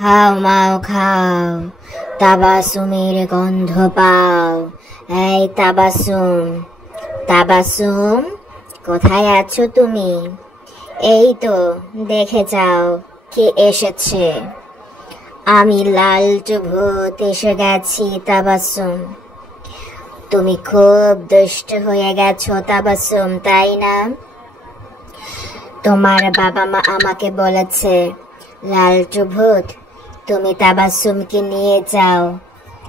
খাও মাও খাও, তাবাসুমের গন্ধ পাও। এই তাবাসুম, তাবাসুম, কোথায় আছো তুমি? এই তো, দেখে যাও কে এসেছে। আমি লালটু ভূত এসে গেছি তাবাসুম। তুমি খুব দুষ্ট হয়ে গেছো তাবাসুম, তাই না? তোমার বাবা মা আমাকে বলেছে, লালটু ভূত তুমি তাবাসুমকে নিয়ে যাও,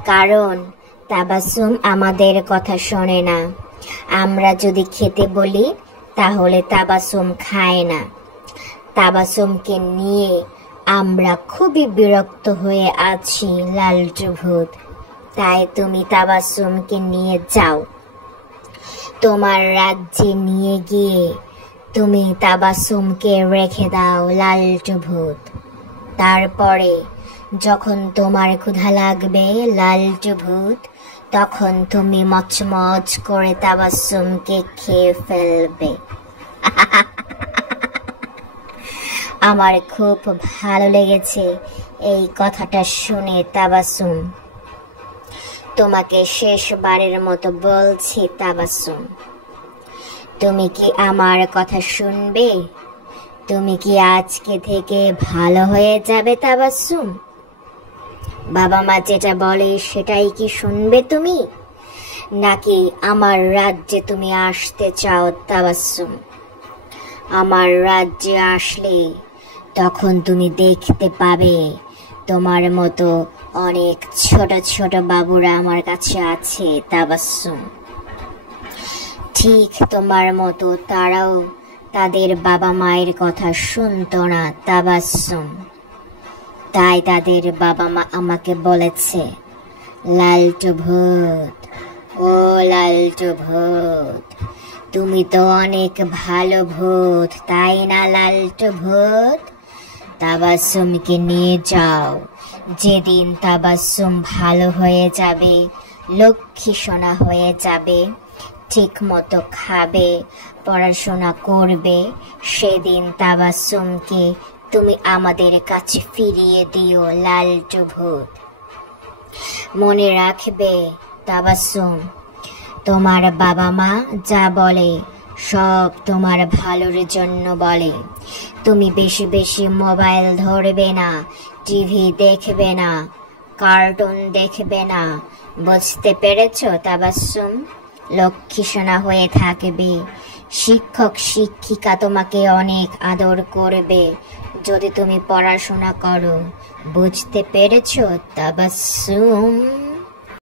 কারণ তাবাসুম আমাদের কথা শোনে না। আমরা যদি খেতে বলি তাহলে তাবাসুম খায় না। তাবাসুমকে নিয়ে আমরা খুবই বিরক্ত হয়ে আছি লালটু ভূত, তাই তুমি তাবাসুমকে নিয়ে যাও। তোমার রাজ্যে নিয়ে গিয়ে তুমি তাবাসুমকে রেখে দাও লালটু ভূত। তারপরে যখন তোমার ক্ষুধা লাগবে লালটু ভূত, তখন তুমি মচমচ করে তাবাসুমকে খেয়ে ফেলবে। আমার খুব ভালো লেগেছে এই কথাটা শুনে তাবাসুম। তোমাকে শেষবারের মতো বলছি তাবাসুম, তুমি কি আমার কথা শুনবে? তুমি কি আজকে থেকে ভালো হয়ে যাবে তাবাসুম? বাবা মা যেটা বলে সেটাই কি শুনবে তুমি, নাকি আমার রাজ্যে তুমি আসতে চাও তাবাসুম? আমার রাজ্যে আসলে তখন তুমি দেখতে পাবে তোমার মতো অনেক ছোট ছোট বাবুরা আমার কাছে আছে তাবাসুম। ঠিক তোমার মতো তারাও তাদের বাবা মায়ের কথা শুনতো না তাবাসুম। তাই তাদের বাবা মা আমাকে বলেছে, লালটু ভূত, ও লালটু ভূত, তুমি তো অনেক ভালো ভূত, তাই না লালটু ভূত? তাবাসুমকে নিয়ে যাও। যেদিন তাবাসুম ভালো হয়ে যাবে, লক্ষ্মী সোনা হয়ে যাবে, ঠিক মতো খাবে, পড়াশোনা করবে, সেদিন তাবাসুমকে তুমি আমাদের কাছে ফিরিয়ে দিও লালটু ভূত। মনে রাখবে তাবাসুম, তোমার বাবা মা যা বলে সব তোমার ভালোর জন্য বলে। তুমি বেশি বেশি মোবাইল ধরবে না, টিভি দেখবে না, কার্টুন দেখবে না, বুঝতে পেরেছো তাবাসুম? লক্ষ্মী সোনা হয়ে থাকবে, শিক্ষক শিক্ষিকা তোমাকে অনেক আদর করবে যদি তুমি পড়াশোনা করো। বুঝতে পেরেছো তাবাসুম?